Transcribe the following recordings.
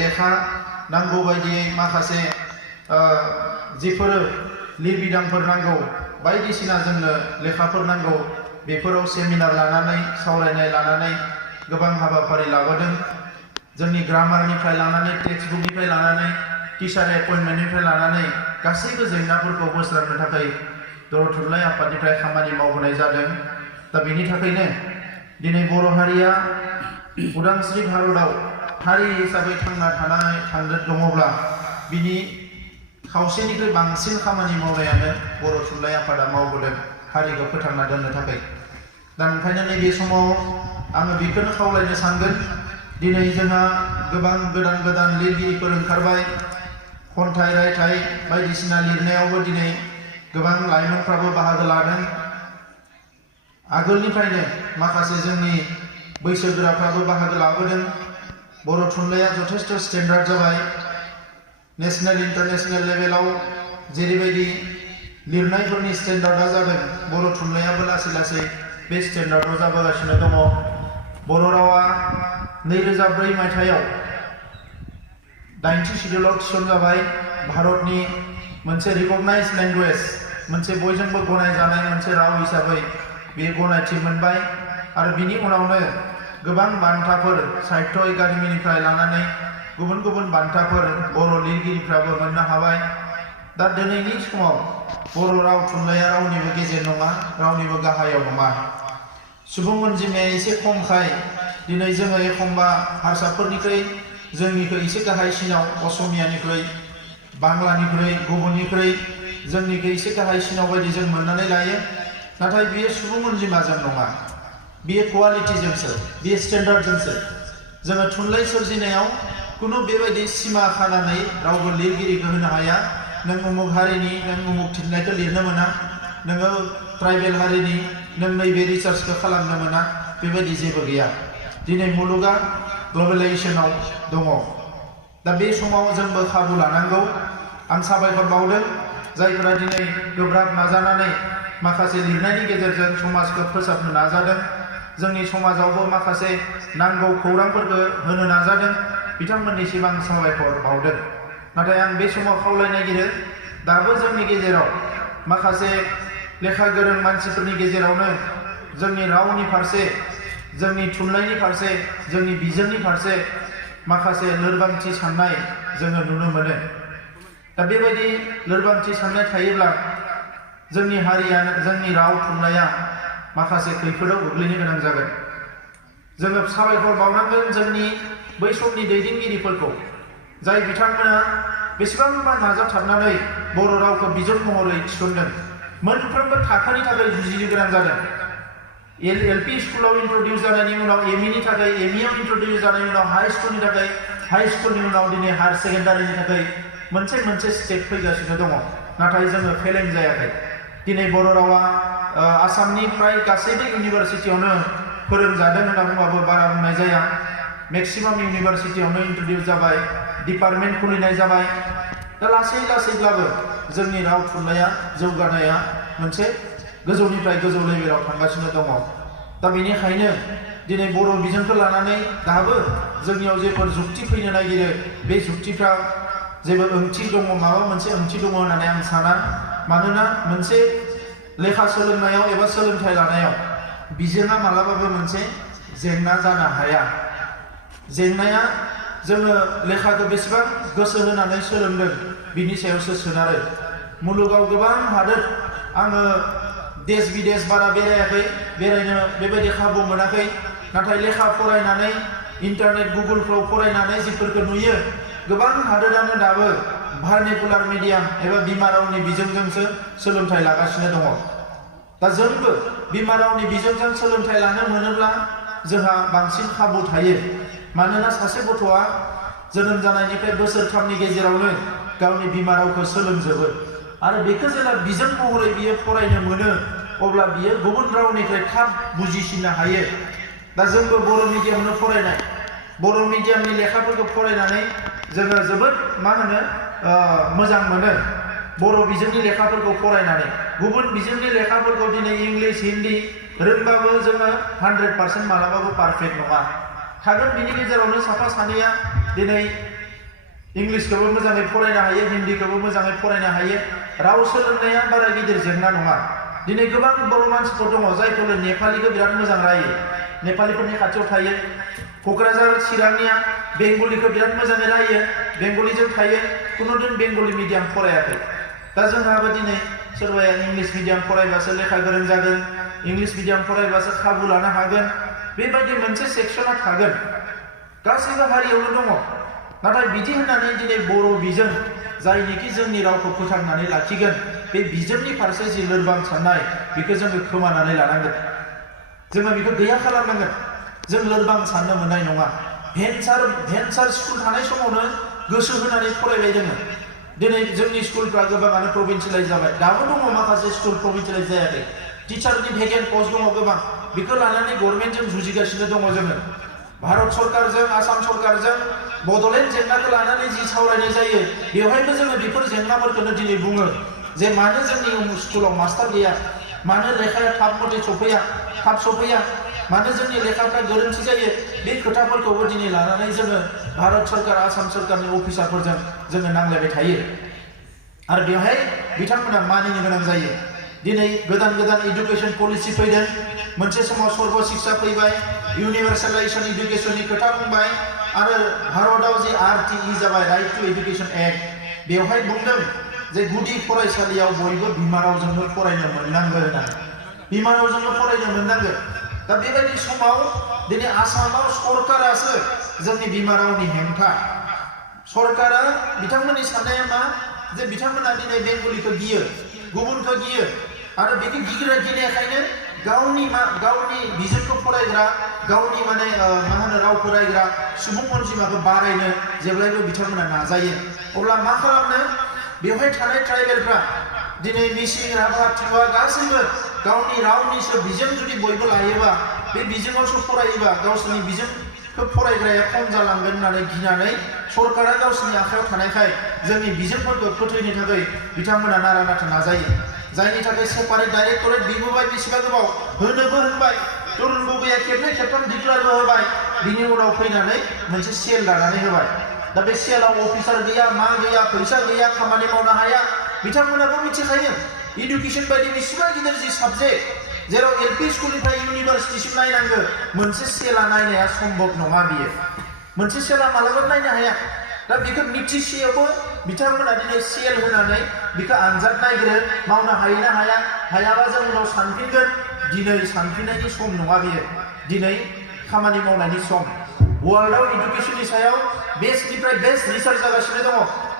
लेखा नांगौ बायदियै माखासे जिफोर लिरबिदांफोर नांगौ बायदिसिना जोंनो लेखाफोर नांगौ बेफोराव सेमिनार लानानै सावरायनाय लानानै गोबां हाबाफारि लाबोदों जोंनि ग्रामारनिफ्राय लानानै टेक्सट बुकनिफ्राय लानानै टिचार एपइन्टमेन्टनिफ्राय लानानै गासैबो जेंनाफोरखौ बोस्रांनो थाखाय बर' थुनलाइ आफादनिफ्राय खामानि मावबोनाय जादों दा बेनि थाखायनो दिनै बर' हारिया उदांस्रि भारतआव हारि हिसाबै थांना दङब्ला बिनि खावसेनिख्रुइ बांसिन खामानि मावनायानो बर' थुनलाइ आफादा मावबोदों हारिखौ फोथांना दोननो थाखाय दा ओंखायनो नैबे समाव आङो बेखौनो खावलायनो सानगोन दिनै जोंहा गोबां गोदान गोदान लिरगिरिफोर ओंखारबाय खन्थाइ रायथाइ बायदिसिना लिरनायावबो दिनै गोबां लाइमोनफ्राबो बाहागो लादों आगोलनिफ्रायनो माखासे जोंनि बैसोगोराफ्राबो बाहागो लाबोदों बर' थुनलाइया जथेस्थ स्टेन्डार्ड जाबाय नेशनेल इन्टारनेशनेल लेभेलाव जेरैबायदि लिरनायफोरनि स्टेन्डार्डा जादों बर' थुनलाइयाबो लासै लासै बे स्टेन्डार्डआव जाबोगासिनो दङ बर' रावा 2004 मायथाइयाव 80 शिड्युलाव थिसनजाबाय भारतनि मोनसे रिकगनाइज लेंगुवेज मोनसे बयजोंबो गनायजानाय मोनसे राव हिसाबै बे गनायथि मोनबाय आरो बिनि उनावनो गोबां बान्थाफोर साहित्य एकाडेमिनिफ्राय लानानै गुबुन गुबुन बान्थाफोर बर' लिरगिरिफ्राबो मोननो हाबाय दा दिनैनि समाव बर' राव थुनलाइया रावनिबो गेजेर नङा रावनिबो गाहायाव नङा सुबुं अनजिमाया एसे खमखाय दिनै जोङो एखमबा हारसाफोरनिख्रुइ जोंनिखौ एसे गाहायसिनाव असमियानिख्रुइ बांलानिख्रुइ गुबुननिख्रुइ जोंनिखौ एसे गाहायसिनाव बायदि जों मोननानै लायो नाथाय बियो सुबुं अनजिमाजों नङा बियो क्वालिटिजोंसो बियो स्टेन्डार्डजोंसो जोङो थुनलाइ सोरजिनायाव कुनु बेबायदि सिमा खानानै रावबो लिरगिरिखौ होनो हाया नों उमुक हारिनि नों उमुक थुनलाइखौ लिरनो मोना नोङो ट्राइबेल हारिनि नों नैबे रिसार्चखौ खालामनो मोना बेबायदि जेबो गैया दिनै मुलुगा ग्लबेलाइजेसनाव दङ दा बे समाव जोंबो खाबु लानांगौ आं साबायखर बावदों जायफोरा दिनै गोब्राब नाजानानै माखासे लिरनायनि गेजेरजों समाजखौ फोसाबनो नाजादों जोंनि समाजावबो माखासे नांगौ खौरांफोरखौ होनो नाजादों बिथांमोननिसिम आं साबायखर बावदों नाथाय आं बे समाव खावलायनो नागिरो दाबो जोंनि गेजेराव माखासे लेखा गोरों मानसिफोरनि गेजेरावनो जोंनि रावनि फारसे जोंनि थुनलाइनि फारसे जोंनि बिजोंनि फारसे माखासे लोरबांथि साननाय जोङो नुनो मोनो दा बेबायदि लोरबांथि साननाय थायोब्ला जोंनि हारिया जोंनि राव थुनलाइया माखासे खैफोदाव गोग्लैनो गोनां जागोन जोङो साबायखर बावनांगोन जोंनि बै समनि दैदेनगिरिफोरखौ जाय बिथांमोना बेसेबांबा नाजाथाबनानै बर' रावखौ बिजों महरै थिसनदों मोनफ्रोमबो थाखोनि थाखाय जुजिनो गोनां जादों एलपि स्कुलाव इन्ट्रडिउस जानायनि उनाव एमइनि थाखाय एमइआव इन्ट्रडिउस जानायनि उनाव हाई स्कुलनि थाखाय हाई स्कुलनि उनाव दिनै हायार सेकेन्डारिनि थाखाय मोनसे मोनसे स्टेप फैगासिनो दङ नाथाय जोङो फेलें जायाखै दिनै बर' रावा आसामनि फ्राय गासैबो इउनिभारसिटियावनो फोरोंजादों होनना बुंबाबो बारा बुंनाय जाया मेक्सिमाम इउनिभारसिटियावनो इन्ट्रडिउस जाबाय डिपार्टमेन्ट खुलिनाय जाबाय दा लासै लासैब्लाबो जोंनि राव थुनलाइया जौगानाया मोनसे गोजौनिफ्राय गोजौ लेभेलाव थांगासिनो दङ दा बेनिखायनो दिनै बर' बिजोंखौ लानानै दाबो जोंनियाव जेफोर जुक्ति फैनो नागिरो बे जुक्तिफ्रा जेबो ओंथि दङ माबा मोनसे ओंथि दङ होननानै आं साना मानोना मोनसे लेखा सोलोंनायाव एबा सोलोंथाइ लानायाव बिजोङा मालाबाबो मोनसे जेंना जानो हाया जेंनाया जोङो लेखाखौ बेसेबां गोसो होनानै सोलोंदों बिनि सायावसो सोनारो मुलुगाव गोबां हादोर आङो देश बिदेश बारा बेरायाखै बेरायनो बेबायदि खाबु मोनाखै नाथाय लेखा फरायनानै इन्टारनेट गुगोलफ्राव फरायनानै जिफोरखौ नुयो गोबां हादोरानो दाबो भार्नेकुलार मिडियाम एबा बिमा रावनि बिजोंजोंसो सोलोंथाइ लागासिनो दङ दा जोंबो बिमा रावनि बिजोंजों सोलोंथाइ लानो मोनोब्ला जोंहा बांसिन खाबु थायो मानोना सासे गथ'आ जोनोम जानायनिफ्राय बोसोरथामनि गेजेरावनो गावनि बिमा रावखौ सोलोंजोबो आरो बेखौ जेब्ला बिजों महरै बियो फरायनो मोनो अब्ला बियो गुबुन रावनिफ्राय थाब बुजिसिननो हायो दा जोंबो बर' मिडियामनो फरायनाय बर' मिडियामनि लेखाफोरखौ फरायनानै जोङो जोबोद मोजां मोनो बर' बिजोंनि लेखाफोरखौ फरायनानै गुबुन बिजोंनि लेखाफोरखौ दिनै इंलिश हिन्दी रोंबाबो जोङो 100% मालाबाबो पारफेक्ट नङा थागोन बिनि गेजेरावनो साफा सानैया दिनै इंलिसखौबो मोजाङै फरायनो हायो हिन्दीखौबो मोजाङै फरायनो हायो राव सोलोंनाया बारा गिदिर जेंना नङा दिनै गोबां बर' मानसिफोर दङ जायफोर नेपालीखौ बिराद मोजां रायो नेपालीफोरनि खाथियाव थायो क'क्राझार चिरांनिया बेंगलिखौ बिराद मोजाङै रायो बेंगलिजों थायो खुनुदिन बेंगलि मिडियाम फरायाखै दा जोंहाबो दिनै सोरबाया इंलिस मिडियाम फरायबासो लेखा गोरों जागोन इंलिस मिडियाम फरायबासो खाबु लानो हागोन बेबायदि मोनसे सेक्सना थागोन गासैबो हारियावनो दङ नाथाय बिदि होननानै दिनै बर' बिजों जायनिखि जोंनि रावखौ फोथांनानै लाखिगोन बे बिजोंनि फारसे जि लोरबां साननाय बेखौ जोङो खोमानानै लानांगोन जोङो बेखौ गैया खालामनांगोन जों लोरबां साननो मोननाय नङा भेन्सार स्कुल थानाय समावनो गोसो होनानै फरायबाय जोङो दिनै जोंनि स्कुलफ्रा गोबाङानो प्रभिन्सियेलाइज जाबाय दाबो दङ माखासे स्कुल प्रभिन्सियेलाइज जायाखै टिचारनि भेकेन्ट पस्ट दङ गोबां बेखौ लानानै गभर्नमेन्टजों जुजिगासिनो दङ जोङो भारत सरकारजों आसाम सरकारजों बड'लेण्ड जेंनाखौ लानानै जि सावरायनाय जायो बेवहायबो जोङो बेफोर जेंनाफोरखौनो दिनै बुङो जे मानो जोंनि स्कुलाव मास्टार गैया मानो लेखाया थाब मथे थाब सफैया मानो जोंनि लेखाफ्रा गोरोन्थि जायो बे खोथाफोरखौबो दिनै लानानै जोङो भारत सरकार आसाम सरकारनि अफिसारफोरजों जोङो नांलायबाय थायो आरो बेवहाय बिथांमोना मानिनो गोनां जायो दिनै गोदान एडुकेशन पलिसि फैदों मोनसे समाव सर्व शिक्षा फैबाय इउनिभार्सेलाइजेशन एडुकेशननि खोथा बुंबाय आरो भारतआव जे RTE जाबाय राइट टु एडुकेशन एक्ट बेवहाय बुंदों जे गुदि फरायसालियाव बयबो बिमा रावजोंनो फरायनो मोननांगौ होननानै बिमा रावजोंनो फरायनो मोननांगौ दा बेबायदि समाव दिनै आसामाव सरकारासो जोंनि बिमा रावनि हेंथा सरकारा बिथांमोननि साननाया मा जे बिथांमोना दिनै बेंगलिखौ गियो गुबुनखौ गियो आरो बेखौ गिनायखायनो गावनि बिजोंखौ फरायग्रा गावनि मा होनो राव फरायग्रा सुबुं अनजिमाखौ बारायनो जेब्लायबो बिथांमोना नाजायो अब्ला मा खालामनो बेवहाय थानाय ट्राइबेलफ्रा दिनै मिसिं राभा टिवा गासैबो गावनि रावनिसो बिजों जुदि बयबो लायोबा बे बिजोङावसो फरायोबा गावसोरनि बिजोंखौ फरायग्राया खम जालांगोन होननानै गिनानै सरकारा गावसोरनि आखायाव थानायखाय जोंनि बिजोंफोरखौ फोथैनो थाखाय बिथांमोना नारा नाथा नाजायो जायनि थाखाय सेपारेट डाइरेक्टरेट बिबोबाय बेसेबा गोबाव होनोबो होनबाय तरुन गगैया खेबनै खेबथाम डिक्लेयारबो होबाय बिनि उनाव फैनानै मोनसे सेल दानानै होबाय दा बे सेलाव अफिसार गैया मा गैया फैसा गैया खामानि मावनो हाया बिथांमोनाबो मिथिखायो इडुकेशन बायदि बेसेबा गिदिर जि साबजेक्ट जेराव LP स्कुलनिफ्राय इउनिभार्सिटिसिम नायनांगौ मोनसे सेला नायनाया सम्भब नङा बियो मोनसे सेला मालाबाबो नायनो हाया दा बेखौ मिथिसेयावबो बिथांमोना दिनै सेल होनानै बेखौ आनजाद नायग्रो मावनो हायो ना हाया हायाबा जों उनाव सानफिनगोन दिनै सानफिननायनि सम नङा बियो दिनै खामानि मावनायनि सम वर्ल्डआव इडुकेशननि सायाव बेस्टनिफ्राय बेस्ट रिसार्च जागासिनो दङ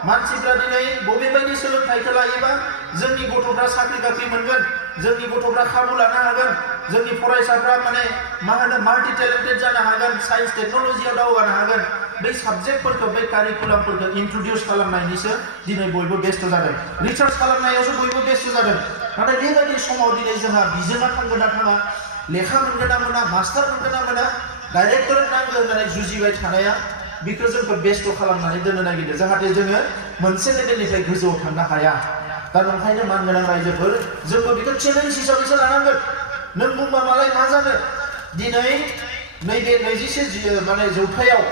मानसिफ्रा दिनै बबेबायदि सोलोंथाइखौ लायोबा जोंनि गथ'फ्रा साख्रि बाख्रि मोनगोन जोंनि गथ'फ्रा खाबु लानो हागोन जोंनि फरायसाफ्रा मा होनो माल्टि टेलेन्टेड जानो हागोन साइन्स टेक्न'लजियाव दावगानो हागोन बै साबजेक्टफोरखौ बै कारिकुलामफोरखौ इन्ट्रडिउस खालामनायनिसो दिनै बयबो बेस्थ' जादों रिसार्च खालामनायावसो बयबो बेस्थ' जादों नाथाय बेबायदि समाव दिनै जोंहा बिजोङा थांगोन ना थाङा लेखा मोनगोन ना मोना मास्टार मोनगोन ना मोना डाइरेक्टरेट नांगौ होननानै जुजिबाय थानाया बेखौ जोंखौ बेस्थ' खालामनानै दोननो नागिरदों जाहाथे जोङो मोनसे लेभेलनिफ्राय गोजौआव थांनो हाया दा ओंखायनो मानगोनां रायजोफोर जोंबो बेखौ चेलेन्ज हिसाबैसो लानांगोन नों बुंबा मालाय मा जानो दिनै नैबे 21 जौथायाव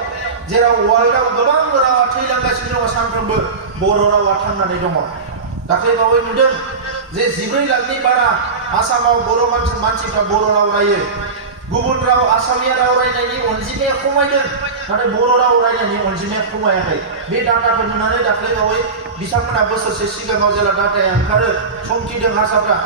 जेराव वर्ल्डआव गोबां रावा थैलांगासिनो दङ सानफ्रोमबो बर' रावा थांनानै दङ दाख्लैबावै नुदों जे 12 लाखनि बारा आसामाव बर' मानसिफ्रा बर' राव रायो गुबुन राव आसामिया राव रायनायनि अनजिमाया खमायदों नाथाय बर' राव रायनायनि अनजिमाया खमायाखै बे डाटाखौ नुनानै दाख्लैबावै बिथांमोना बोसोरसे सिगाङाव जेला डाटाया ओंखारो समखिदों हारसाफ्रा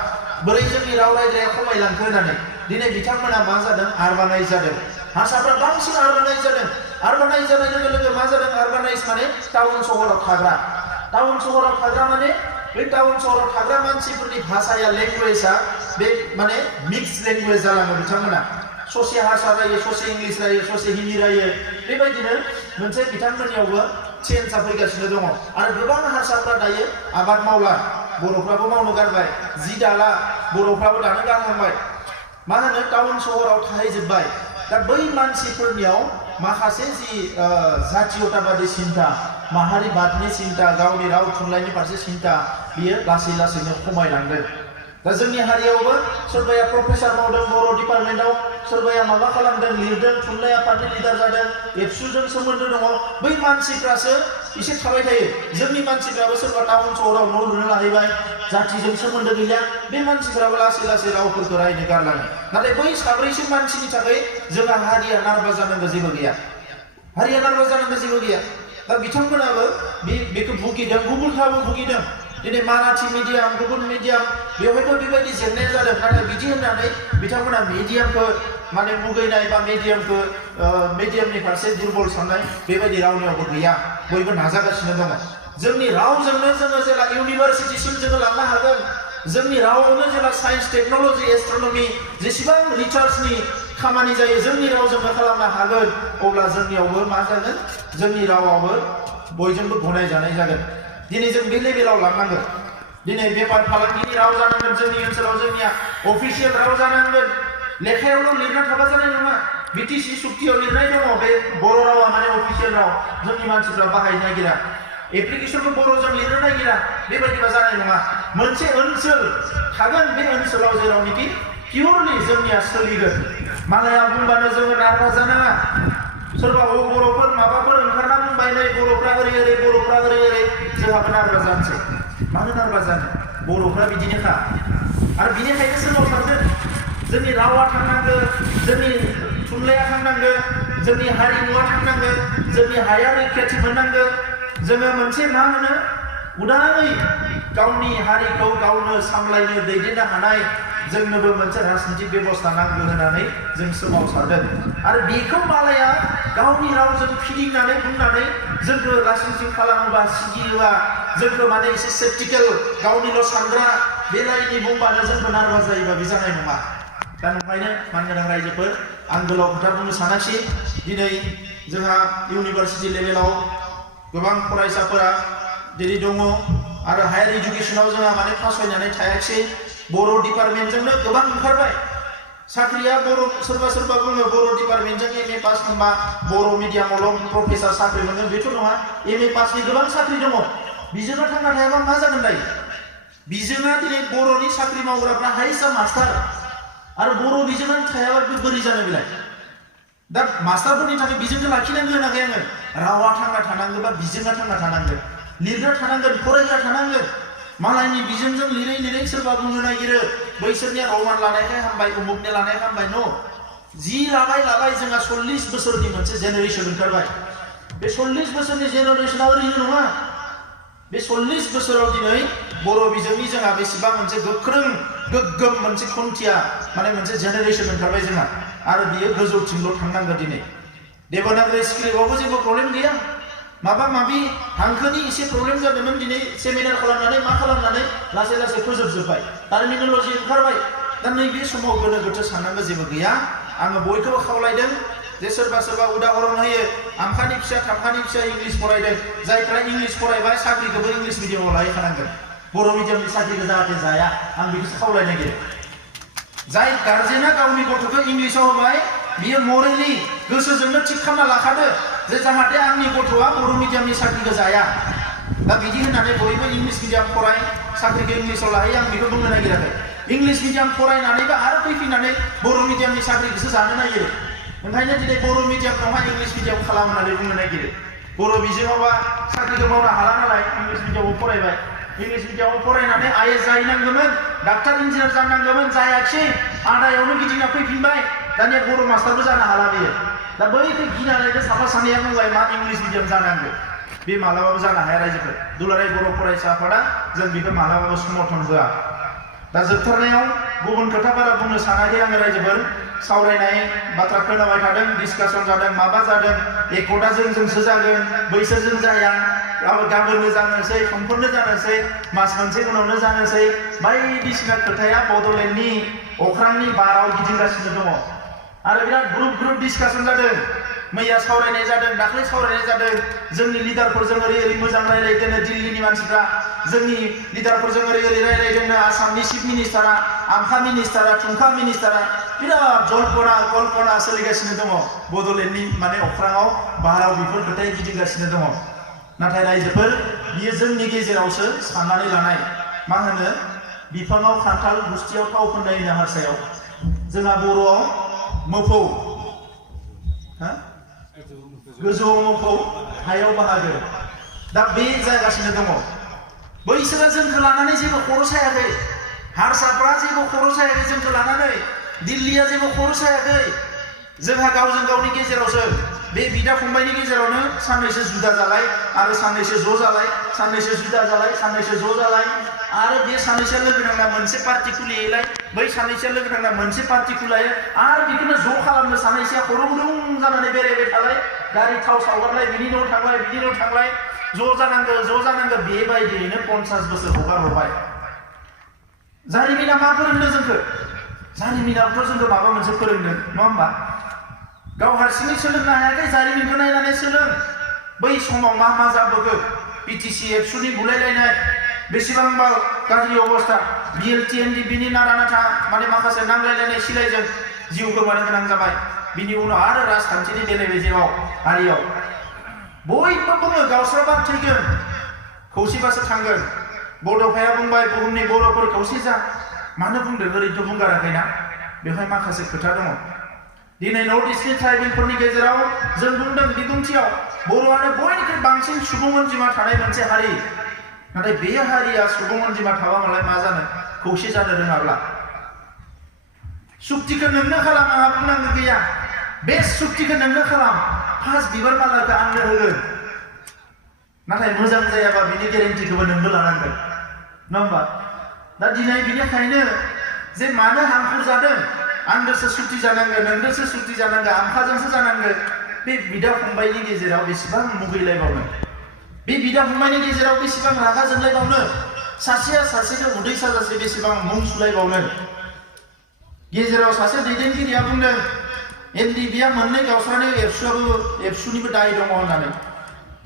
बोरै जोंनि राव रायग्राया खमायलांखो होननानै दिनै बिथांमोना मा जादों आरबानाइज जादों हारसाफ्रा बांसिन आरबानाइज जादों आरबानाइज जानाय लोगो लोगो मा जादों आरबानाइज टाउन सहराव थाग्रा माने बे टाउन सहराव थाग्रा मानसिफोरनि भाषाया लेंगुवेजआ बे मिक्स लेंगुवेज जालाङो बिथांमोना ससे हारसा रायो ससे इंलिश रायो ससे हिन्दी रायो बेबायदिनो मोनसे बिथांमोननियावबो चेन्जआ फैगासिनो दङ आरो गोबां हारसाफ्रा दायो आबाद मावला बर'फ्राबो मावनो गारबाय जि दाला बर'फ्राबो दानो गारहांबाय मा होनो टाउन सहराव थाहैजोब्बाय दा बै मानसिफोरनियाव माखासे जि जातीयताबादी सिन्ता माहारिबादनि सिन्ता गावनि राव थुनलाइनि फारसे सिन्ता बियो लासै लासैनो खमायलांदों दा जोंनि हारियावबो सोरबाया प्रफेसार मावदों बर' डिपार्टमेन्टआव सोरबाया माबा खालामदों लिरदों थुनलाइ आफादनि लिडार जादों एबसुजों सोमोन्दो दङ बै मानसिफ्रासो एसे थाबाय थायो जोंनि मानसिफ्राबो सोरबा टाउन सहराव न' लुनो लाहैबाय जातिजों सोमोन्दो गैया बे मानसिफ्राबो लासै लासै रावफोरखौ रायनो गारलाङो नाथाय बै साब्रैसो मानसिनि थाखाय जोंहा हारिया नारभास जानांगौ जेबो गैया हारिया नारभास जानांगौ जेबो गैया दा बिथांमोनाबो बेखौ भुगिदों गुबुनफ्राबो भुगिदों दिनै माराठी मिडियाम गुबुन मिडियाम बेवहायबो बेबायदि जेंनाया जादों नाथाय बिदि होननानै बिथांमोना मिडियामखौ माने मुगैनाय बा मिडियामखौ मिडियामनि फारसे दुर्बल साननाय बेबायदि रावनियावबो गैया बयबो नाजागासिनो दङ जोंनि रावजोंनो जोङो जेला इउनिभारसिटिसिम जोङो लांनो हागोन जोंनि रावआवनो जेला साइन्स टेक्न'लजि एस्ट्र'न'मि जेसेबां रिसार्चनि खामानि जायो जोंनि रावजोंनो खालामनो हागोन अब्ला जोंनियावबो मा जागोन जोंनि रावाबो बयजोंबो गनायजानाय जागोन दिनै जों बे लेभेलाव लांनांगोन दिनै बेफार फालांगिनि राव जानांगोन जोंनि ओनसोलाव जोंनिया अफिसियेल राव जानांगोन लेखायावल' लिरना थाबा जानाय नङा बिटिसि सुक्तियाव लिरनाय दङ बे बर' रावा माने अफिसियेल राव जोंनि मानसिफ्रा बाहायनो नागिरा एप्लिकेसनखौ बर'जों लिरनो नागिरा बेबायदिबा जानाय नङा मोनसे ओनसोल थागोन बे ओनसोलाव जेरावनोखि पियरलि जोंनिया सोलिगोन मालाया बुंबानो जोङो नारभास जानाङा सोरबा बर'फोर माबाफोर ओंखारना बुंबाय नै बर'फ्रा ओरै बर'फ्रा ओरै जोंहाबो नारभास जानोसै मानो नारभास जानो बर'फ्रा बिदिनोखा आरो बिनिखायनो सोमावसारदों जोंनि रावा थांनांगौ जोंनि थुनलाइया थांनांगौ जोंनि हारिमुवा थांनांगौ जोंनि हाया रैखाथि मोननांगौ जोङो मोनसे मा होनो उदाङै गावनि हारिखौ गावनो सामलायनो दैदेननो हानाय जोंनोबो मोनसे राजनीतिक बेबस्था नांगौ होननानै जों सोमावसारदों आरो बेखौ मालाया गावनि रावजों फिदिंनानै बुंनानै जोंखौ राजनीति खालामोबा सिगियोबा जोंखौ माने एसे सेप्टिकेल गावनिल' सानग्रा बे लाइननि बुंबानो जोंखौ नारभास जायोबा बे जानाय नङा दा ओंखायनो मानगोनां रायजोफोर आं गोलाव खोथा बुंनो सानाखिसै दिनै जोंहा इउनिभारसिटि लेभेलाव गोबां फरायसाफोरा दिनै दङ आरो हायार इडुकेसनाव जोंहा माने फासयनानै थायाखिसै बर' डिपार्टमेन्टजोंनो गोबां ओंखारबाय साख्रिया बर' सोरबा बुङो बर' डिपार्टमेन्टजों एमए पास खालामबा बर' मिडियामावल' प्रफेसार साख्रि मोनो बेथ' नङा एमए पासनि गोबां साख्रि दङ बिजोंनो थांना थायाबा मा जागोन दायो बिजोंआ दिनै बर'नि साख्रि मावग्राफ्रा हाइसा मास्टार आरो बर' बिजोंआनो थायाबा बोरै जानो बेलाय दा मास्टारफोरनि थाखाय बिजोंखौ लाखिनांगौ होनाखै आङो रावा थांना थानांगौबा बिजोंआ थांना थानांगोन लिरग्रा थानांगोन फरायग्रा थानांगोन मालायनि बिजोंजों लिरै सोरबा बुंनो नागिरो बैसोरनिया रमान लानायखाय हामबाय उमुकने लानाय हामबाय न' जि लाबाय जोंहा 40 बोसोरनि मोनसे जेनेरेसन ओंखारबाय बे 40 बोसोरनि जेनेरेसना ओरैनो नङा बे 40 बोसोराव दिनै बर' बिजोंनि जोंहा बेसेबां मोनसे गोख्रों गोग्गोम मोनसे खुन्थिया माने मोनसे जेनेरेसन ओंखारबाय जोंहा आरो बियो गोजौथिंल' थांनांगौ दिनै देबनागरि स्क्रिप्टआवबो जेबो प्रब्लेम गैया माबा माबि हांखोनि एसे प्रब्लेम जादोंमोन दिनै सेमिनार खालामनानै मा खालामनानै लासै लासै फोजोबजोब्बाय टार्मिनोलॉजी ओंखारबाय दा नैबे समाव गोनो गोथो साननांगौ जेबो गैया आङो बयखौबो खावलायदों जे सोरबा उदाहरन होयो आमखानि फिसा थामखानि फिसा इंलिस फरायदों जायफ्रा इंलिस फरायबाय साख्रिखौबो इंलिस मिडियामाव लाहैखानांगोन बर' मिडियामनि साख्रिखौ जाहाथे जाया आं बेखौसो खावलायनो नागिरो जाय गार्जेना गावनि गथ'खौ इंलिसाव होबाय बियो मरेलि गोसोजोंनो थिग खालामना लाखादो जे जाहाथे आंनि गथ'आ बर' मिडियामनि साख्रिखौ जाया दा बिदि होननानै बयबो इंलिस मिडियाम फराय साख्रिखौ इंलिसाव लाहैयो आं बेखौ बुंनो नागिराखै इंलिस मिडियाम फरायनानैबो आरो फैफिननानै बर' मिडियामनि साख्रिखौसो जानो नागिरो ओंखायनो दिनै बर' मिडियामनावहाय इंलिस मिडियाम खालाम होननानै बुंनो नागिरो बर' बिजोङावबा साख्रिखौ मावनो हाला नालाय इंलिस मिडियामाव फरायबाय इंलिस मिडियामाव फरायनानै आइएस जाहैनांगौमोन डाक्टार इन्जिनियार जानांगौमोन जायाखिसै आदायावनो गिदिंना फैफिनबाय दानिया बर' मास्टारबो जानो हाला बेयो दा बैखौ गिनानैनो साफा सानैया बुंबाय मा इंलिस मिडियाम जानांगौ बे मालाबाबो जानो हाया रायजोफोर दुलाराय बर' फरायसा आफादा जों बेखौ मालाबाबो समर्थन होआ दा जोबथारनायाव गुबुन खोथा बारा बुंनो सानाखै आङो रायजोफोर सावरायनाय बाथ्रा खोनाबाय थादों डिसकासन जादों माबा जादों एकता जोंसो जागोन बैसोरजों जाया गाबोननो जानोसै समफोरनो जानोसै मास मोनसे उनावनो जानोसै बायदिसिना खोथाया बड'लेण्डनि अख्रांनि बाराव गिदिंगासिनो दङ आरो बिराद ग्रुप डिसकासन जादों मैया सावरायनाय जादों दाख्लै सावरायनाय जादों जोंनि लिडारफोरजों ओरै मोजां रायलायदोंनो दिल्लीनि मानसिफ्रा जोंनि लिडारफोरजों ओरै रायलायदोंनो आसामनि चिफ मिनिस्टारा आमखा मिनिस्टारा थुमखा मिनिस्टारा बिराद जल्पना कल्पना सोलिगासिनो दङ बड'लेण्डनि माने अख्राङाव बाराव बेफोर खोथाया गिदिंगासिनो दङ नाथाय रायजोफोर बियो जोंनि गेजेरावसो साननानै लानाय मा होनो बिफाङाव खान्थाल गुस्थियाव थाव फोननाय होनो हारसायाव जोंहा बर'आव मोफौ गोजौआव मोफौ हायाव बाहागो दा बे जागासिनो दङ बैसोरा जोंखौ लानानै जेबो खर' सायाखै हारसाफ्रा जेबो खर' सायाखै जोंखौ लानानै दिल्लीया जेबो खर' सायाखै जोंहा गावजों गावनि गेजेरावसो बे बिदा फंबायनि गेजेरावनो साननैसो जुदा जालाय आरो साननैसो ज' जालाय साननैसो जुदा जालाय साननैसो ज' जालाय आरो बे साननैसो लोगो नांना मोनसे पार्टी खुलियोलाय बै साननैसो लोगो नांना मोनसे पार्टी खुलायो आरो बेखौनो ज' खालामनो साननैसोआ खर' गुदुं जानानै बेरायबाय थालाय गारि थाव सावगारलाय बिनि न' थांलाय बिनि न' थांलाय ज' जानांगौ बेबायदियैनो 50 बोसोर हगार हरबाय जारिमिना मा फोरोंदों जोंखौ जारिमिनावथ' जोंखौ माबा मोनसे फोरोंदों नङा होमबा गाव हारसिङै सोलोंनो हायाखै जारिमिनखौ नायनानै सोलों बै समाव मा जाबोखो पिटिसि एबसुनि बुलायलायनाय बेसेबांबा गाज्रि अबस्था बिएलटि एनडिबिनि नारा नाथा माने माखासे नांलायलायनाय सिलायजों जिउ गोमानो गोनां जाबाय बिनि उनाव आरो राजखान्थिनि बेले-बेजेआव हारियाव बयबो बुङो गावस्राबा थैगोन खौसेबासो थांगोन बड'फाया बुंबाय बुहुमनि बर'फोर खौसे जा मानो बुंदों ओरैनोथ' बुंगाराखैना बेवहाय माखासे खोथा दङ दिनै नर्थ इस्टनि ट्राइबेलफोरनि गेजेराव जों बुंदों बिबुंथियाव बर'आनो बयनिख्रुइ बांसिन सुबुं अनजिमा थानाय मोनसे हारि नाथाय बे हारिया सुबुं अनजिमा थाबा मालाय मा जानो खौसे जानो रोङाब्ला सुक्तिखौ नोंनो खालाम आंहा बुंनांगौ गैया बे सुक्तिखौ नोंनो खालाम फार्स्ट बिबार मालाखौ आंनो होगोन नाथाय मोजां जायाबा बिनि गेरेन्टिखौबो नोंबो लानांगोन नङा होमबा दा दिनै बिनिखायनो जे मानो हांखुर जादों आंदोसो सुक्ति जानांगौ नोंदोसो सुक्ति जानांगौ आमखाजोंसो जानांगौ बे बिदा फंबायनि गेजेराव बेसेबां मुगैलायबावनो बे बिदा फंबायनि गेजेराव बेसेबां रागा जोंलायबावनो सासेया सासेनो उदै साजासे बेसेबां मुं सुलायबावनो गेजेराव सासे दैदेनगिरिया बुंदों एनडिबिया मोननै गावस्रानो एबसुनिबो दाय दङ होननानै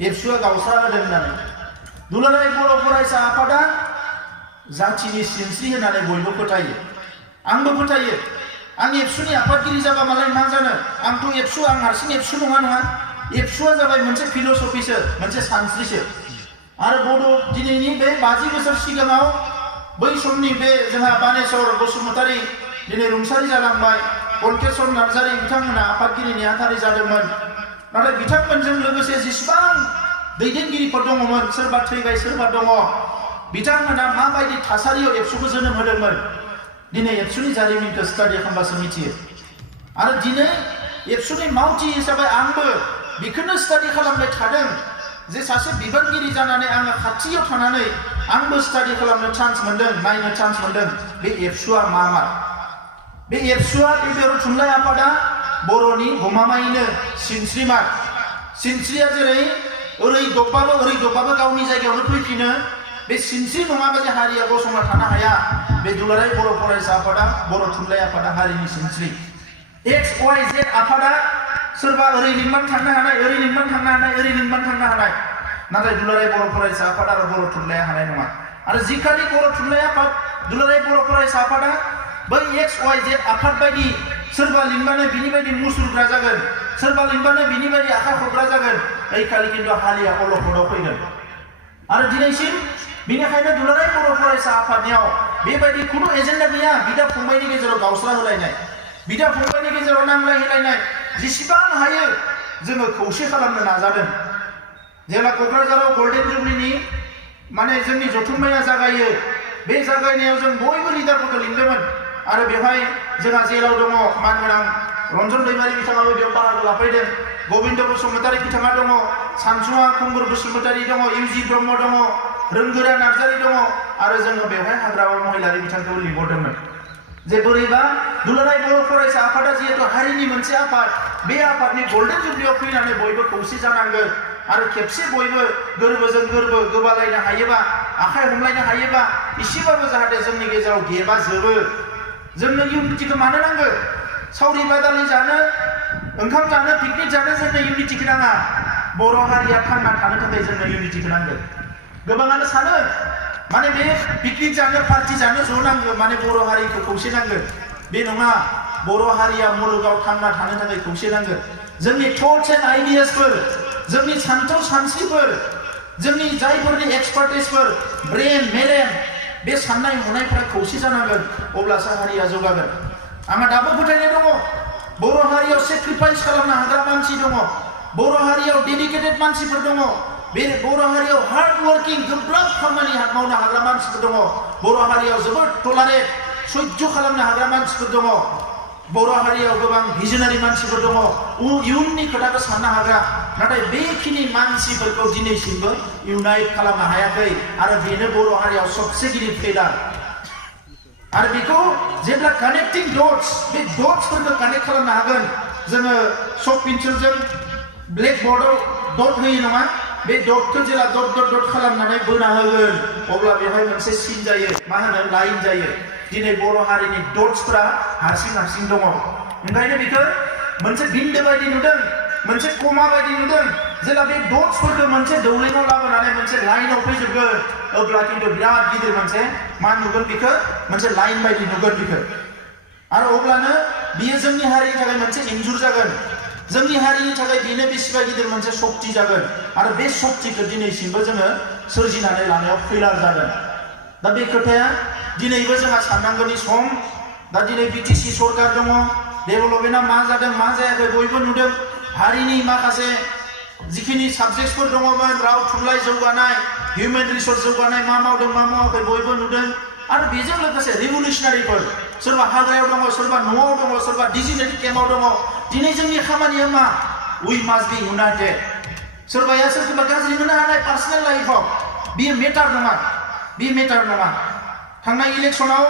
एबसुआ गावस्रा होदों होननानै दुलाराय बर' फरायसा आफादा जाथिनि सिनस्रि होननानै बयबो फोथायो आंबो फोथायो आं एबसुनि आफादगिरि जाबा मालाय मा जानो आंथ' एबसु आं हारसिं एबसु नङा एबसुआ जाबाय मोनसे फिलसफिसो मोनसे सानस्रिसो आरो बड' दिनैनि बे 50 बोसोर सिगाङाव बै समनि बे जोंहा बानेश्वर बसुमतारी दिनै रुंसारि जालांबाय कनकेश्वर नार्जारी बिथांमोना आफादगिरि नेहाथारि जादोंमोन नाथाय बिथांमोनजों लोगोसे जेसेबां दैदेनगिरिफोर दङमोन सोरबा थैबाय सोरबा दङ बिथांमोना माबायदि थासारियाव एबसुखौ जोनोम होदोंमोन दिनै एबसुनि जारिमिनखौ स्टाडि खालामबासो मिथियो आरो दिनै एबसुनि मावथि हिसाबै आंबो बेखौनो स्टाडि खालामबाय थादों जे सासे बिबानगिरि जानानै आङो खाथियाव थानानै आंबो स्टाडि खालामनो चान्स मोन्दों नायनो चान्स मोन्दों बे एबसुआ मा बे एबसुआ बे बर' थुनलाइ आफादा बर'नि गमामायैनो सिनस्रिया जेरै ओरै दबबाबो गावनि जायगायावनो फैफिनो बे सिनस्रि नङाबा जे हारिया गसंना थानो हाया बे दुलाराय बर' फरायसा आफादा बर' थुनलाइ आफादा हारिनि सिनस्रि XYZ आफादा सोरबा ओरै लिंबानो थांनो हानाय ओरै लिंबानो थांनो हानाय ओरै लिंबानो थांनो हानाय नाथाय दुलाराय बर' फरायसा आफाद आरो बर' थुनलाइया हानाय नङा आरो जिखालि बर' थुनलाइ आफाद दुलाराय बर' फरायसा आफादा बै XYZ आफाद बायदि सोरबा लिंबानो बिनि बायदि मुसुरग्रा जागोन सोरबा लिंबानो बिनि बायदि आखाइ खबग्रा जागोन ओइखालि खिन्थु हारिया अलखदाव फैगोन आरो दिनैसिम बेनिखायनो दुलाराय बर' फरायसा आफादनियाव बेबायदि खुनु एजेन्डा गैया बिदा फंबायनि गेजेराव गावस्रा होलायनाय बिदा फंबायनि गेजेराव नांलाय होलायनाय जेसेबां हायो जोङो खौसे खालामनो नाजादों जेब्ला क'क्राझाराव गल्डेन जुबलिनि माने जोंनि जथुम्माया जागायो बे जागायनायाव जों बयबो लिडारफोरखौ लिंदोंमोन आरो बेवहाय जोंहा जेराव दङ मानगोनां रन्जन दैमारि बिथाङाबो बेयाव बाहागो लाफैदों गबिन्द बसुमतारी बिथाङा दङ सानसुमा खुंगुर बसुमतारी दङ इउजि ब्रह्म दङ रोंगोरा नार्जारी दङ आरो जोङो बेवहाय हाग्रामा महिलारि बिथांखौबो लिंहरदोंमोन जे बोरैबा दुलाराय बर' फरायसा आफादा जिहेतु हारिनि मोनसे आफाद बे आफादनि गल्डेन जुबलियाव फैनानै बयबो खौसे जानांगोन आरो खेबसे बयबो गोरबोजों गोरबो गोबालायनो हायोबा आखाइ हमलायनो हायोबा एसेबाबो जाहाथे जोंनि गेजेराव गेबा जोबो जोंनो इउनिटिखौ मानो नांगौ सावरि बादालि जानो ओंखाम जानो पिकनिक जानो जोंनो इउनिटिखौ नाङा बर' हारिया थांना थानो थाखाय जोंनो इउनिटिखौ नांगौ गोबाङानो सानो माने बे पिकनिक जानो पार्टी जानो ज' नांगौ माने बर' हारिखौ खौसे नांगौ बे नङा बर' हारिया मुलुगाव थांना थानो थाखाय खौसे नांगौ जोंनि थट्स एन्ड आइडियासफोर जोंनि सान्थौ सानस्रिफोर जोंनि जायफोरनि एक्सपार्टिसफोर ब्रेन मेलेम बे साननाय हनायफोरा खौसे जानांगोन अब्लासो हारिया जौगागोन आंहा दाबो फोथायनाय दङ बर' हारियाव सेक्रिफाइस खालामनो हाग्रा मानसि दङ बर' हारियाव डेडिकेटेड मानसिफोर दङ बे बर' हारियाव हार्ड वर्किं गोब्राब खामानि मावनो हाग्रा मानसिफोर दङ बर' हारियाव जोबोद टलारेट सह्य खालामनो हाग्रा मानसिफोर दङ बर' हारियाव गोबां भिजनारि मानसिफोर दङ इयुननि खोथाखौ साननो हाग्रा नाथाय बेखिनि मानसिफोरखौ दिनैसिमबो इउनाइट खालामनो हायाखै आरो बेनो बर' हारियाव सबसे गिदिर फेलार आरो बेखौ जेब्ला कानेक्टिं डट्स बे डट्सफोरखौ कानेक्ट खालामनो हागोन जोङो चक पेन्सिलजों ब्लेकबर्डआव डट होयो नङा बे डटखौ जेला डट डट डट खालामनानै बोना होगोन अब्ला बेवहाय मोनसे सिन जायो मा होनो लाइन जायो दिनै बर' हारिनि डट्सफोरा हारसिं हारसिं दङ ओंखायनो बेखौ मोनसे बिन्दो बायदि नुदों मोनसे कमा बायदि नुदों जेला बे डट्सफोरखौ मोनसे दौलेङाव लाबोनानै मोनसे लाइनाव फैजोबगोन अब्ला खिन्थु बिराद गिदिर मोनसे मा नुगोन बेखौ मोनसे लाइन बायदि नुगोन बेखौ आरो अब्लानो बियो जोंनि हारिनि थाखाय मोनसे इन्जुर जागोन जोंनि हारिनि थाखाय बेनो बेसेबा गिदिर मोनसे शक्ति जागोन आरो बे शक्तिखौ दिनैसिमबो जोङो सोरजिनानै लानायाव फेलार जागोन दा बे खोथाया दिनैबो जोंहा साननांगौनि सम दा दिनै बिटिसि सरकार दङ डेभेलपमेन्टआ मा जादों मा जायाखै बयबो नुदों हारिनि माखासे जिखिनि साबजेक्टफोर दङमोन राव थुनलाइ जौगानाय हिउमेन रिसोर्स जौगानाय मा मावदों मा मावाखै बयबो नुदों आरो बेजों लोगोसे रिभलिउसनारिफोर सोरबा हाग्रायाव दङ सोरबा न'आव दङ सोरबा डिजिटेल केम्पआव दङ दिनै जोंनि खामानिया मा वी मास्ट बी इउनाइटेड सोरबाया सोरखौबा गाज्रि मोननो हानाय पार्सनेल लाइफआव बियो मेटार नङा थांनाय इलेक्सनाव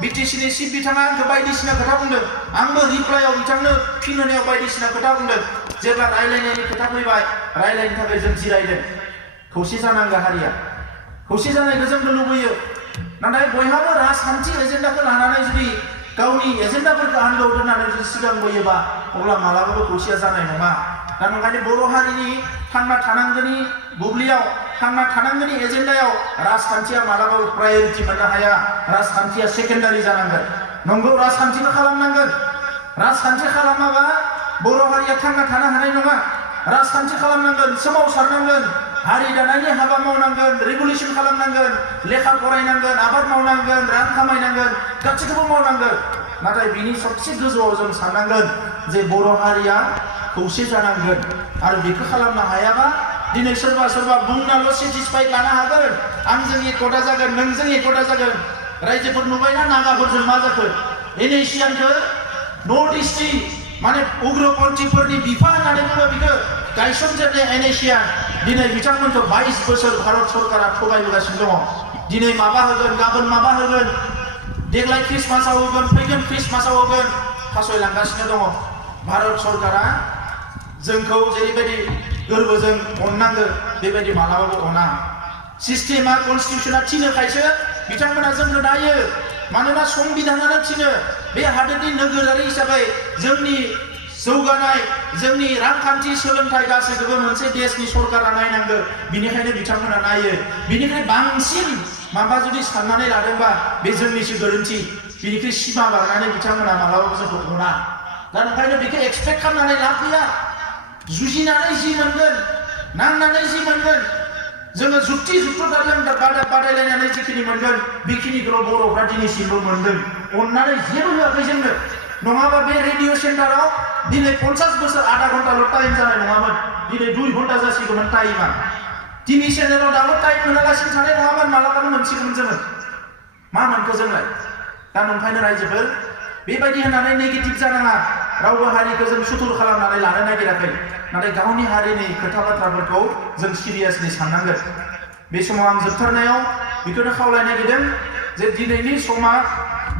बिटिसिनि चिफ बिथाङा आंखौ बायदिसिना खोथा बुंदों आंबो रिप्लाइआव बिथांनो फिन होनायाव बायदिसिना खोथा बुंदों जेब्ला रायलायनायनि खोथा फैबाय रायलायनो थाखाय जों जिरायदों खौसे जानांगौ हारिया खौसे जानायखौ जोंबो लुबैयो नाथाय बयहाबो राजखान्थि एजेन्डाखौ लानानै जुदि गावनि एजेन्डाफोरखौ आन्दोआव दोननानै जुदि सिगांबोयोबा अब्ला मालाबाबो खौसेया जानाय नङा दा ओंखायनो बर' हारिनि थांना थानांगौनि बुब्लियाव थांना थानांगौनि एजेन्डायाव राजखान्थिया मालाबाबो प्रायरिटि मोननो हाया राजखान्थिया सेकेन्डारि जानांगोन नंगौ राजखान्थिखौ खालामनांगोन राजखान्थि खालामाबा बर' हारिया थांना थानो हानाय नङा राजखान्थि खालामनांगोन सोमावसारनांगोन हारि दानायनि हाबा मावनांगोन रिभलिउसन खालामनांगोन लेखा फरायनांगोन आबाद मावनांगोन रां खामायनांगोन गासैखौबो मावनांगोन नाथाय बिनि सबसे गोजौआव जों साननांगोन जे बर' हारिया खौसे जानांगोन आरो बेखौ खालामनो हायाबा दिनै सोरबा बुंनाल' सेटिसफाइड लानो हागोन आंजों एकता जागोन नोंजों एकता जागोन रायजोफोर नुबायना नागाफोरजों मा जाखो एनएसियानखौ नर्थ इस्टनि माने उग्रपन्थीफोरनि बिफा होननानै बुङो बेखौ गायसनजेननाय एनएसियान दिनै बिथांमोनखौ 22 बोसोर भारत सरकारा थगायबोगासिनो दङ दिनै माबा होगोन गाबोन माबा होगोन देग्लाय ख्रिस्टमासाव होगोन फैगोन ख्रिस्टमासाव होगोन फासयलांगासिनो दङ भारत सरकारा जोंखौ जेरैबायदि गोरबोजों अननांगौ बेबायदि मालाबाबो अना सिस्टेमा कनस्टिटिउसना थिनोखायसो बिथांमोना जोंनो दायो मानोना संबिधानानो थिनो बे हादोरनि नोगोरारि हिसाबै जोंनि जौगानाय जोंनि रांखान्थि सोलोंथाइ गासैखौबो मोनसे देशनि सरकारा नायनांगौ बिनिखायनो बिथांमोना नायो बिनिख्रुइ बांसिन माबा जुदि साननानै लादोंबा बे जोंनिसो गोरोन्थि बिनिख्रुइ सिमा बारनानै बिथांमोना मालाबाबो जोंखौ अना दा ओंखायनो बेखौ एक्सपेक्ट खालामनानै लाब गैया जुजिनानै जि मोनगोन नांनानै जि मोनगोन जोङो जुक्ति जुक्तताजों बादायलायनानै जिखिनि मोनगोन बेखिनिखौल' बर'फ्रा दिनैसिमबो मोनदों अननानै जेबो होआखै जोंनो नङाबा बे रेडिअ सेन्टाराव दिनै 50 बोसोर आधा घन्टाल' टाइम जानाय नङामोन दिनै 2 घन्टा जासिगौमोन टाइमा टिभि चेनेलाव दाबो टाइम मोनालासिनो थानाय नङामोन मालाबानो मोनसिगौमोन जोङो मा मोनखो जोंलाय दा ओंखायनो रायजोफोर बेबायदि होननानै नेगेटिभ जानाङा रावबो हारिखौ जों सुथुर खालामनानै लानो नागिराखै नाथाय गावनि हारिनि खोथा बाथ्राफोरखौ जों सिरियासलि साननांगोन बे समाव आं जोबथारनायाव बेखौनो खावलायनो नागिरदों जे दिनैनि समा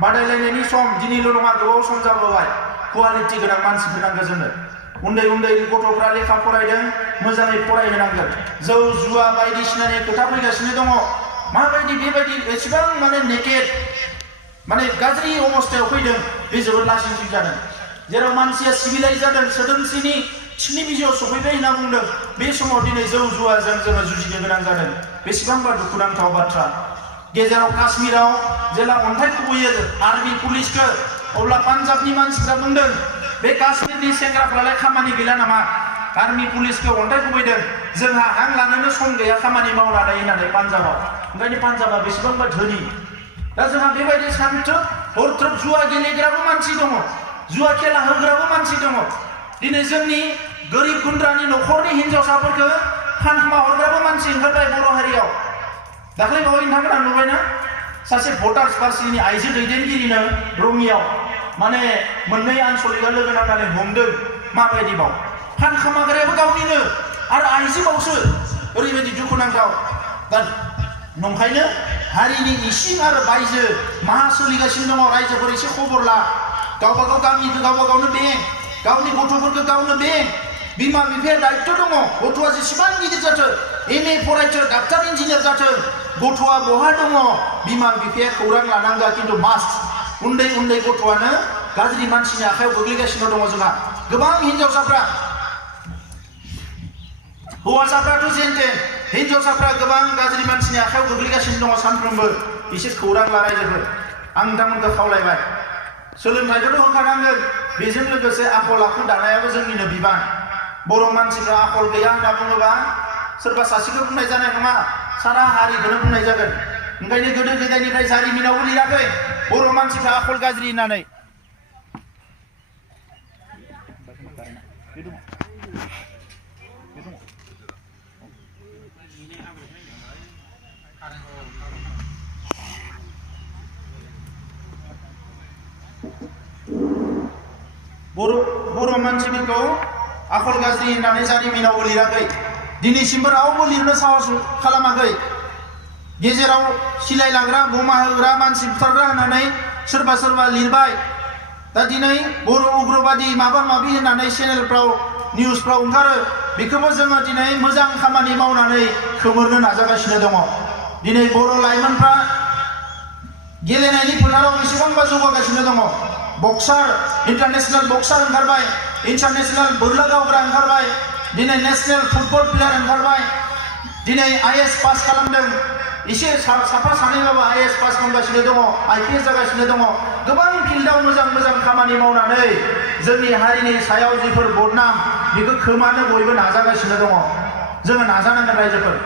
बादायलायनायनि सम दिनैल' नङा गोबाव सम जाबोबाय क्वालिटि गोनां मानसिफोर नांगौ जोंनो उन्दै गथ'फ्रा लेखा फरायदों मोजाङै फरायहोनांगोन जौ जुवा बायदिसिनानि खोथा फैगासिनो दङ माबायदि बेबायदि एसेबां माने नेकेड माने गाज्रि अबस्थायाव फैदों बे जोबोद लासिंसिं जादों जेराव मानसिया सिभिलाइज जादों सोदोमस्रिनि थिनि बिजौआव सफैबाय होनना बुंदों बे समाव दिनै जौ जुवाजों जोङो जुजिनो गोनां जादों बेसेबांबा दुखुनांथाव बाथ्रा गेजेराव काश्मीराव जेला अन्थाइ खुबैयो आर्मि पुलिसखौ अब्ला पान्जाबनि मानसिफ्रा बुंदों बे काश्मीरनि सेंग्राफ्रालाय खामानि गैला नामा आर्मि पुलिसखौ अन्थाइ खुबैदों जोंहा हां लानोनो सम गैया खामानि मावनानै होननानै पान्जाबाव ओंखायनो पान्जाबा बेसेबांबा धोनि दा जोंहा बेबायदि सान्थ्रोब हरथ्रोब जुवा गेलेग्राबो मानसि दङ जुवा खेला होग्राबो मानसि दङ दिनै जोंनि गोरिब गुन्द्रानि न'खरनि हिनजावसाफोरखौ फानखोमा हरग्राबो मानसि ओंखारबाय बर' हारियाव दाख्लै बावै नोंथांमोना नुबायना सासे भटार्स पार्टिनि आइजो दैदेनगिरिनो रङियाव माने मोननै आनसलिकआ लोगो नांनानै हमदों माबायदिबाव फानखोमाग्रायाबो गावनिनो आरो आइजोबावसो ओरैबायदि दुखुनांथाव दा नंखायनो हारिनि इसिं आरो बायजो मा सोलिगासिनो दङ रायजोफोर एसे खबर ला गावबा गाव गामिखौ गावबा गावनो बें गावनि गथ'फोरखौ गावनो बें बिमा बिफाया दायित्व दङ गथ'आ जेसेबां गिदिर जाथों MA फरायथों डाक्टार इन्जिनियार जाथों गथ'आ बहा दङ बिमा बिफाया खौरां लानांगौ खिन्थु मास्ट उन्दै उन्दै गथ'आनो गाज्रि मानसिनि आखायाव गोग्लैगासिनो दङ जोंहा गोबां हिनजावसाफ्रा हौवासाफ्राथ' जेनतेन हिनजावसाफ्रा गोबां गाज्रि मानसिनि आखायाव गोग्लैगासिनो दङ सानफ्रोमबो एसे खौरां ला रायजोफोर आं नोंथांमोनखौ खावलायबाय सोलोंथाइखौथ' होखानांगोन बेजों लोगोसे आखल आखु दानायाबो जोंनिनो बिबान बर' मानसिफ्रा आखल गैया होनना बुङोबा सोरबा सासेखौ बुंनाय जानाय नङा सारा हारिखौनो बुंनाय जागोन ओंखायनो गोदो गोदायनिफ्राय जारिमिनावबो लिराखै बर' मानसिफ्रा आखल गाज्रि होननानै बर' मानसिफोरखौ आखल गाज्रि होननानै जारिमिनावबो लिराखै दिनैसिमबो रावबो लिरनो साहस खालामाखै गेजेराव सिलाय लांग्रा बमा होग्रा मानसि बुथारग्रा होननानै सोरबा सोरबा लिरबाय दा दिनै बर' उग्रबादि माबा माबि होननानै चेनेलफ्राव निउसफ्राव ओंखारो बेखौबो जोङो दिनै मोजां खामानि मावनानै खोमोरनो नाजागासिनो दङ दिनै बर' लाइमोनफ्रा गेलेनायनि फोथाराव बेसेबांबा जौगागासिनो दङ बक्सार इन्टारनेशनेल बक्सार ओंखारबाय इन्टारनेशनेल बोरला गावग्रा ओंखारबाय दिनै नेशनेल फुटबल प्लेयार ओंखारबाय दिनै IAS पास खालामदों एसे साफा सानैबाबो IAS पास खालामगासिनो दङ IPS जागासिनो दङ गोबां फिल्डआव मोजां मोजां खामानि मावनानै जोंनि हारिनि सायाव जिफोर बदनाम बेखौ खोमानो बयबो नाजागासिनो दङ जोङो नाजानांगोन रायजोफोर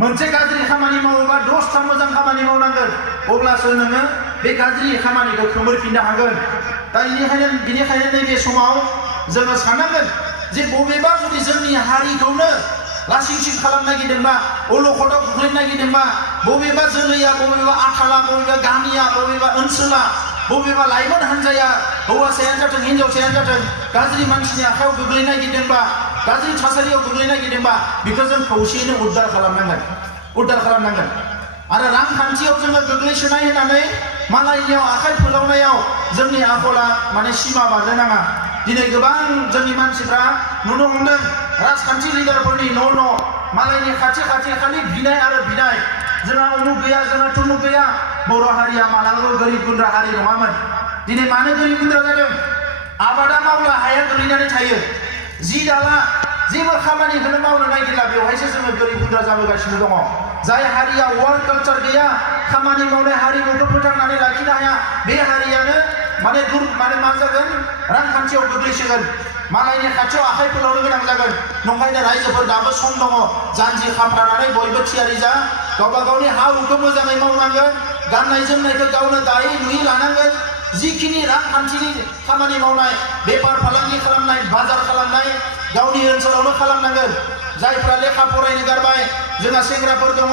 मोनसे गाज्रि खामानि मावोबा 10टा मोजां खामानि मावनांगोन अब्लासो नोङो बे गाज्रि खामानिखौ खोमोरफिननो हागोन दा बेनिखायनो नैबे समाव जोङो साननांगोन जे बबेबा जुदि जोंनि हारिखौनो लासिं सिं खालामनो नागिरदोंबा अलखदाव खोख्लैनो नागिरदोंबा बबेबा जोलैया बबेबा आथाला बबेबा गामिया बबेबा ओनसोला बबेबा लाइमोन हान्जाया हौवासायानो जाथों हिनजावसायानो जाथों गाज्रि मानसिनि आखायाव गोग्लैनो नागिरदोंबा गाज्रि थासारियाव गोग्लैनो नागिरदोंबा बेखौ जों खौसेयैनो उद्धार खालामनांगोन आरो रांखान्थियाव जोङो गोग्लैसोनाय होननानै मालायनियाव आखाइ फोलावनायाव जोंनि आखला माने सिमा बारनो नाङा दिनै गोबां जोंनि मानसिफ्रा नुनो हमदों राजखान्थि लिडारफोरनि न' मालायनि खाथि खालि बिनाय आरो बिनाय जोंहा उमुक गैया जोंहा तुमुक गैया बर' हारिया मालाबाबो गोरिब गुन्द्रा हारि नङामोन दिनै मानो गोरिब गुन्द्रा जादों आबादा मावला हाया गोलैनानै थायो जि दाला जेबो खामानिखौनो मावनो नागिरला बेवहायसो जोङो गोरिब गुन्द्रा जाबोगासिनो दङ जाय हारिया वर्क कालचार गैया खामानि मावनाय हारिमुखौ फोथांनानै लाखिनो हाया बे हारियानो माने मा जागोन रांखान्थियाव गोग्लैसिगोन मालायनि खाथियाव आखाइ फोलावनो गोनां जागोन नंखायनो रायजोफोर दाबो सम दङ जानजि खाफ्रानानै बयबो थियारि जा गावबा गावनि हा हुखौ मोजाङै मावनांगोन गाननाय जोमनायखौ गावनो दायै लुयै लानांगोन जिखिनि रांखान्थिनि खामानि मावनाय बेफार फालांगि खालामनाय बाजार खालामनाय गावनि ओनसोलावनो खालामनांगोन जायफ्रा लेखा फरायनो गारबाय जोंहा सेंग्राफोर दङ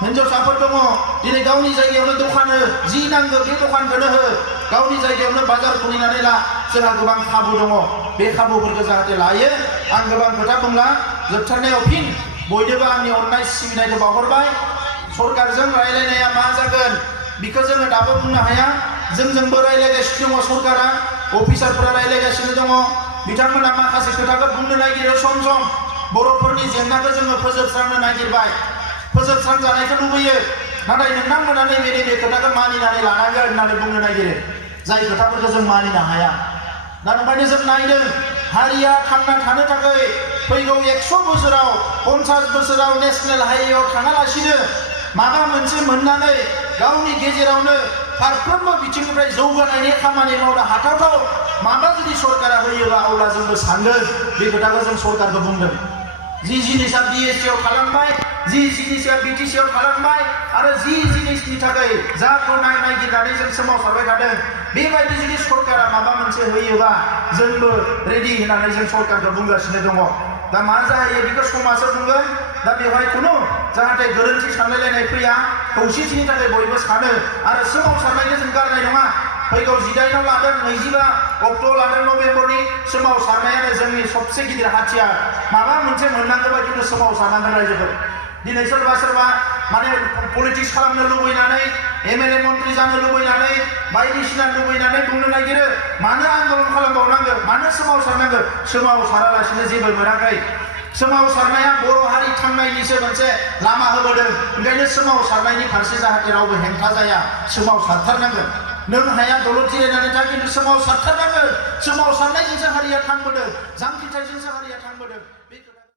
हिनजावसाफोर दङ दिनै गावनि जायगायावनो दखान हो जि नांगौ बे दखानखौनो हो गावनि जायगायावनो बाजार खुलिनानै ला जोंहा गोबां खाबु दङ बे खाबुफोरखौ जाहाथे लायो आं गोबां खोथा बुंला जोबथारनायाव फिन बयनोबो आंनि अननाय सिबिनायखौ बावहरबाय सरकारजों रायलायनाया मा जागोन बेखौ जोङो दाबो बुंनो हाया जोंजोंबो रायलायगासिनो दङ सरकारा अफिसारफोरा रायलायगासिनो दङ बिथांमोना माखासे खोथाखौ बुंनो नागिरो सम बर'फोरनि जेंनाखौ जोङो फोजोबस्रांनो नागिरबाय फोजोबस्रांजानायखौ लुबैयो नाथाय नोंथांमोना नैबे खोथाखौ मानिनानै लानांगोन होननानै बुंनो नागिरो जाय खोथाफोरखौ जों मानिनो हाया दा ओंखायनो जों नायदों हारिया थांना थानो थाखाय फैगौ 100 बोसोराव 50 बोसोराव नेशनेल हाइवेआव थाङालासिनो माबा मोनसे मोननानै गावनि गेजेरावनो फारफ्रोमबो बिथिंनिफ्राय जौगानायनि खामानि मावनो हाथावथाव माबा जुदि सरकारा होयोबा अब्ला जोंबो सानगोन बे खोथाखौ जों सरकारखौ बुंदों जि जिनिसा BSC आव खालामबाय जि जिनिसा BTC आव खालामबाय आरो जि जिनिसनि थाखाय जाखौ नागिरनानै जों सोमावसारबाय थादों बेबायदि जुदि सरकारा माबा मोनसे होयोबा जोंबो रेडि होननानै जों सरकारखौ बुंगासिनो दङ दा मा जायो बेखौ समाजआ बुंगोन दा बेवहाय खुनु जाहाथे गोरोन्थि सानलायलायनाय फैया खौसेथिनि थाखाय बयबो सानो आरो सोमावसारनायखौ जों गारनाय नङा फैगौ 18 लादों 25 अक्ट' लादों नभेम्बरनि सोमावसारनायानो जोंनि सबसे गिदिर हाथियार माबा मोनसे मोननांगौबा खिन्थु सोमावसारनांगोन रायजोफोर दिनै सोरबा माने पलिटिक्स खालामनो लुबैनानै MLA मन्त्रि जानो लुबैनानै बायदिसिना लुबैनानै बुंनो नागिरो मानो आन्दोलन खालामबावनांगौ मानो सोमावसारनांगौ सोमावसारालासिनो जेबो मोनाखै सोमावसारनाया बर' हारि थांनायनिसो मोनसे लामा होबोदों ओंखायनो सोमावसारनायनि फारसे जाहाथे रावबो हेंथा जाया सोमावसारथारनांगोन नों हाया दलद जिरायनानै था खिन्थु सोमावसारथारनांगोन सोमावसारनायजोंसो हारिया थांबोदों जांख्रिथायजोंसो हारिया थांबोदों